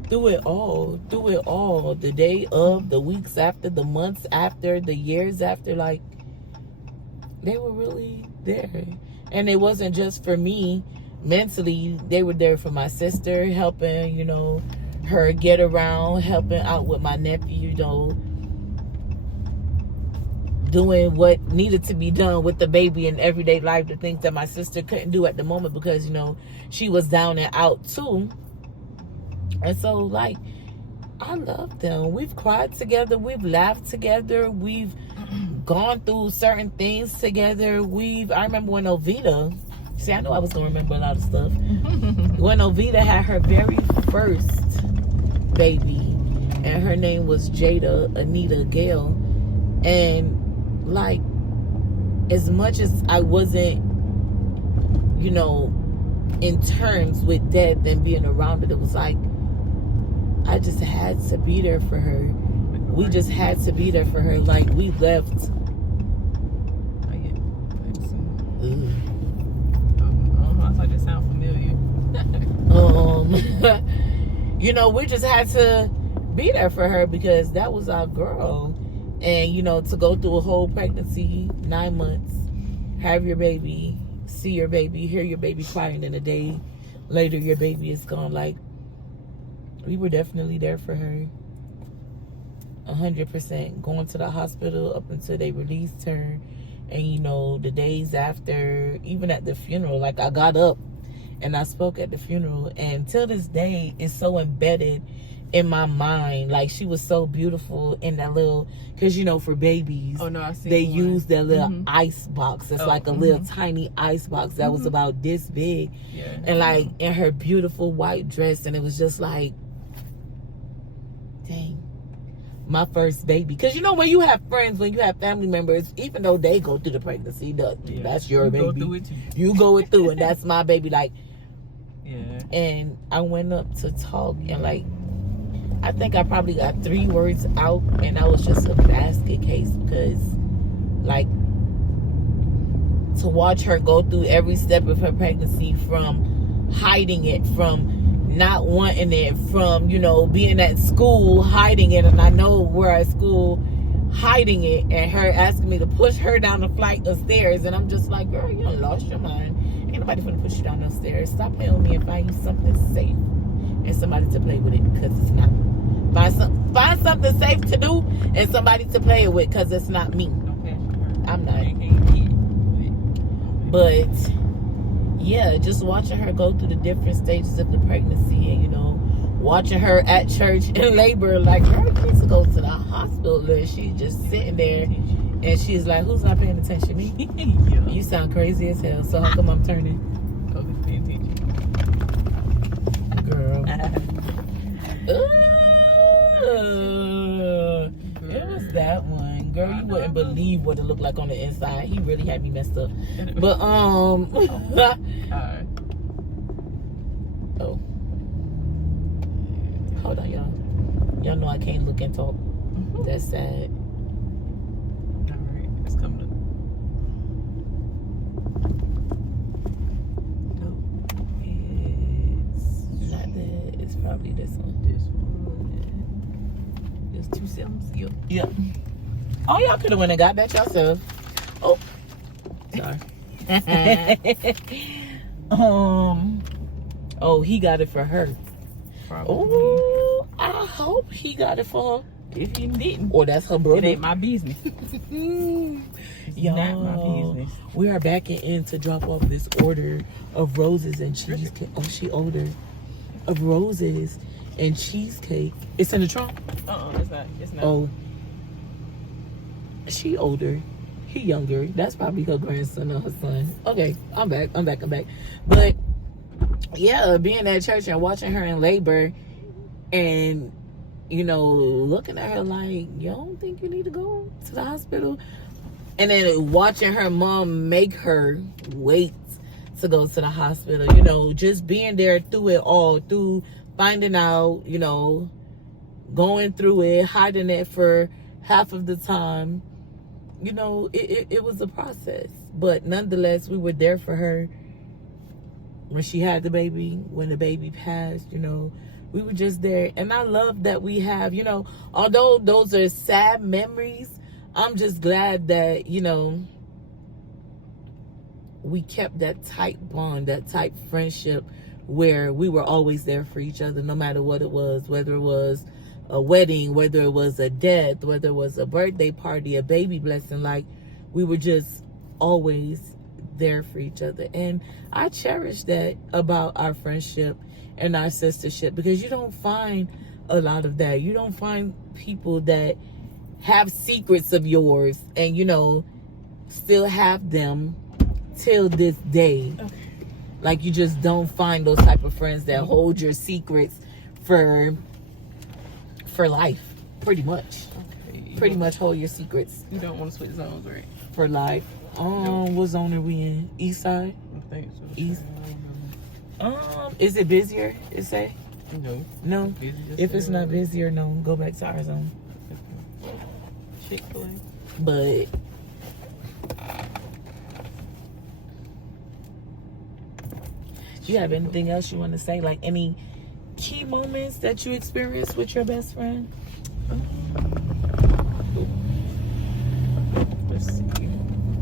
through it all, the day of, the weeks after, the months after, the years after, like, they were really there. And it wasn't just for me mentally, they were there for my sister, helping, you know, her get around, helping out with my nephew, you know, doing what needed to be done with the baby in everyday life, the things that my sister couldn't do at the moment because, you know, she was down and out too. And so, like, I love them. We've cried together. We've laughed together. We've gone through certain things together. I remember when Ovita, see, I knew I was going to remember a lot of stuff. When Ovita had her very first baby, and her name was Jada Anita Gale. And, like, as much as I wasn't, you know, in terms with death and being around it, it was like, I just had to be there for her. We just had to be there for her. Like, we left. I was like, this sound familiar. You know, we just had to be there for her because that was our girl. And, you know, to go through a whole pregnancy, 9 months, have your baby, see your baby, hear your baby crying, and a day later your baby is gone. Like, we were definitely there for her. 100%. Going to the hospital up until they released her. And, you know, the days after, even at the funeral, like, I got up and I spoke at the funeral. And till this day, it's so embedded in my mind. Like, she was so beautiful in that little, because, you know, for babies, they use that little ice box. It's like a little tiny ice box that was about this big. Yeah. And, like, in her beautiful white dress. And it was just like, dang, my first baby. Because, you know, when you have friends, when you have family members, even though they go through the pregnancy, that's your baby. Go through it too. You go it through, and that's my baby. Like, yeah. And I went up to talk, and, like, I think I probably got 3 words out, and that was just a basket case because, like, to watch her go through every step of her pregnancy, from hiding it, from not wanting it, from, you know, being at school, hiding it, and I know we're at school, hiding it, and her asking me to push her down the flight of stairs, and I'm just like, girl, you done lost your mind. Ain't nobody finna push you down those stairs. Stop playing with me and find you something safe and somebody to play with it, because it's not. Find something safe to do and somebody to play it with, because it's not me. Okay. I'm not. But yeah, just watching her go through the different stages of the pregnancy, and, you know, watching her at church in labor, like, girl needs to go to the hospital, and she's just sitting there, and she's like, who's not paying attention? Me? Yeah. You sound crazy as hell, so how come I'm turning? Kobe's paying attention. Girl. It was that one. Girl, you wouldn't believe what it looked like on the inside. He really had me messed up. But, oh. Hold on, y'all. Y'all know I can't look and talk. That's sad. Alright, it's coming up. No, it's not that. It's probably this one. There's 2 7s. Yep. Oh, y'all could have went and got that yourself. Oh, sorry. Oh, he got it for her. Oh, I hope he got it for her. If he didn't, or that's her brother. it ain't my business. It's not my business. We are backing in to drop off this order of roses and cheesecake. Oh, she ordered of roses and cheesecake. It's in the trunk. It's not. It's not. Oh, she older. He younger. That's probably her grandson or her son. Okay, I'm back. But yeah, being at church and watching her in labor, and, you know, looking at her like, you don't think you need to go to the hospital? And then watching her mom make her wait to go to the hospital, you know, just being there through it all, through finding out, you know, going through it, hiding it for half of the time. You know, it was a process. But nonetheless, we were there for her when she had the baby, when the baby passed, you know, we were just there. And I love that we have, you know, although those are sad memories, I'm just glad that, you know, we kept that tight bond, that tight friendship where we were always there for each other, no matter what it was, whether it was a wedding, whether it was a death, whether it was a birthday party, a baby blessing. Like, we were just always there for each other. And I cherish that about our friendship and our sistership, because you don't find a lot of that. You don't find people that have secrets of yours and, you know, still have them till this day. Okay. Like, you just don't find those type of friends that hold your secrets for life, pretty much. Okay. Pretty much hold your secrets You don't want to switch zones, right? for life. What zone are we in? East side? I think so. East. Is it busier? It say? No. Busy, just If it's say, not busier, no. Go back to our zone. Chick-fil-A. But do you have anything else you want to say? Like, any key moments that you experienced with your best friend? Let's see.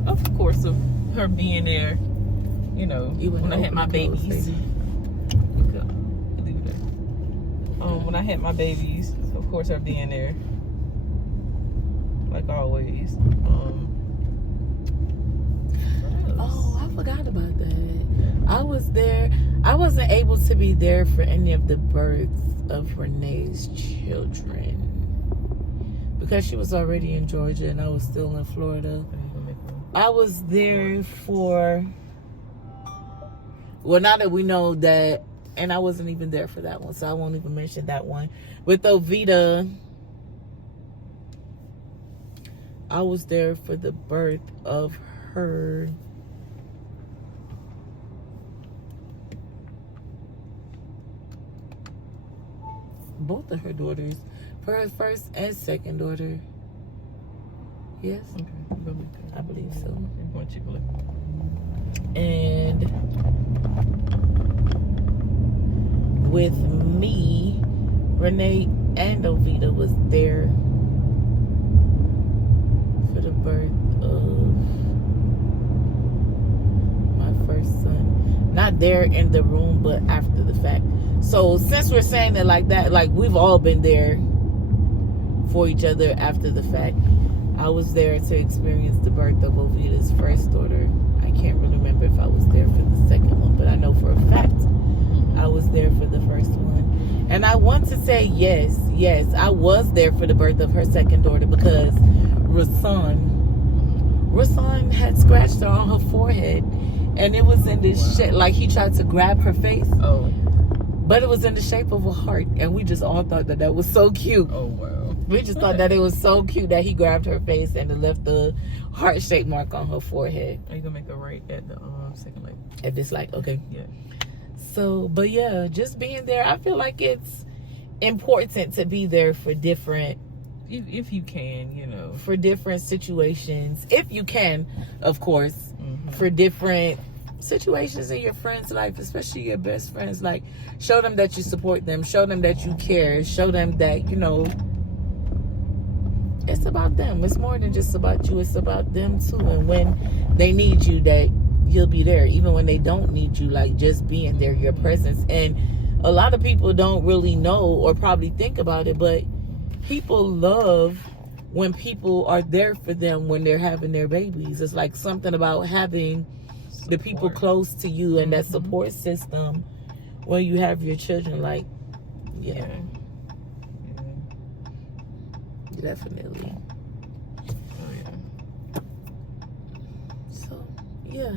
Of course, of her being there, you know, when I had my babies. When I had my babies, of course, her being there, like always. Oh, I forgot about that. I was there. I wasn't able to be there for any of the births of Renee's children because she was already in Georgia and I was still in Florida. I was there for, well, now that we know that, and I wasn't even there for that one, so I won't even mention that one. With Ovita, I was there for the birth of her both of her daughters, for her first and second daughter. Yes? Okay. I believe so. Chick-fil-A. And with me, Renee and Ovita was there for the birth of my first son. Not there in the room, but after the fact. So since we're saying it like that, like, we've all been there for each other after the fact. I was there to experience the birth of Ovita's first daughter. I can't really remember if I was there for the second one, but I know for a fact I was there for the first one. And I want to say yes, I was there for the birth of her second daughter because Rasan had scratched her on her forehead, and it was in this shape, like he tried to grab her face. Oh. But it was in the shape of a heart, and we just all thought that was so cute. Oh, wow. We just thought that it was so cute that he grabbed her face and it left the heart-shaped mark on her forehead. Are you gonna make a right at the second leg? At this, like, okay. Yeah. So, but yeah, just being there, I feel like it's important to be there for different, if you can, you know, for different situations. If you can, of course, for different situations in your friend's life, especially your best friends. Like, show them that you support them, show them that you care, show them that, you know, it's about them. It's more than just about you, it's about them too. And when they need you, that you'll be there. Even when they don't need you, like, just being there, your presence. And a lot of people don't really know or probably think about it, but people love when people are there for them when they're having their babies. It's like something about having the people close to you and that support system when you have your children. Like, yeah. Definitely. Oh, yeah. So, yeah.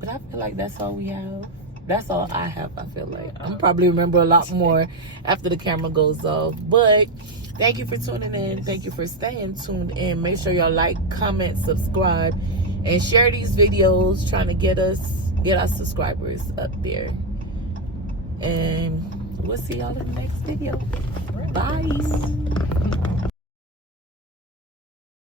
But I feel like that's all we have. That's all I have, I feel like. I'm probably remember a lot more after the camera goes off. But thank you for tuning in. Thank you for staying tuned in. Make sure y'all like, comment, subscribe, and share these videos, trying to get our subscribers up there. And we'll see y'all in the next video. Bye.